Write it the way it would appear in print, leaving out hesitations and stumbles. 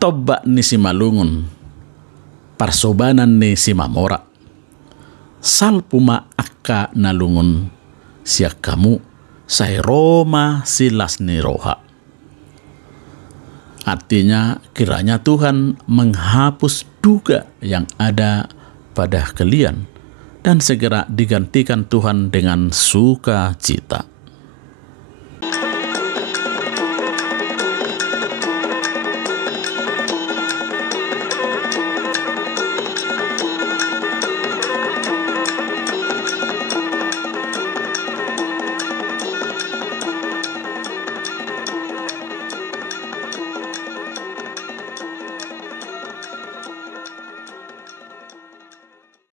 toba ni si malungun, parsobanan ni si mamora, salpuma akka nalungun, siya kamu, say Roma silas ni roha. Artinya kiranya Tuhan menghapus duga yang ada pada kalian dan segera digantikan Tuhan dengan sukacita.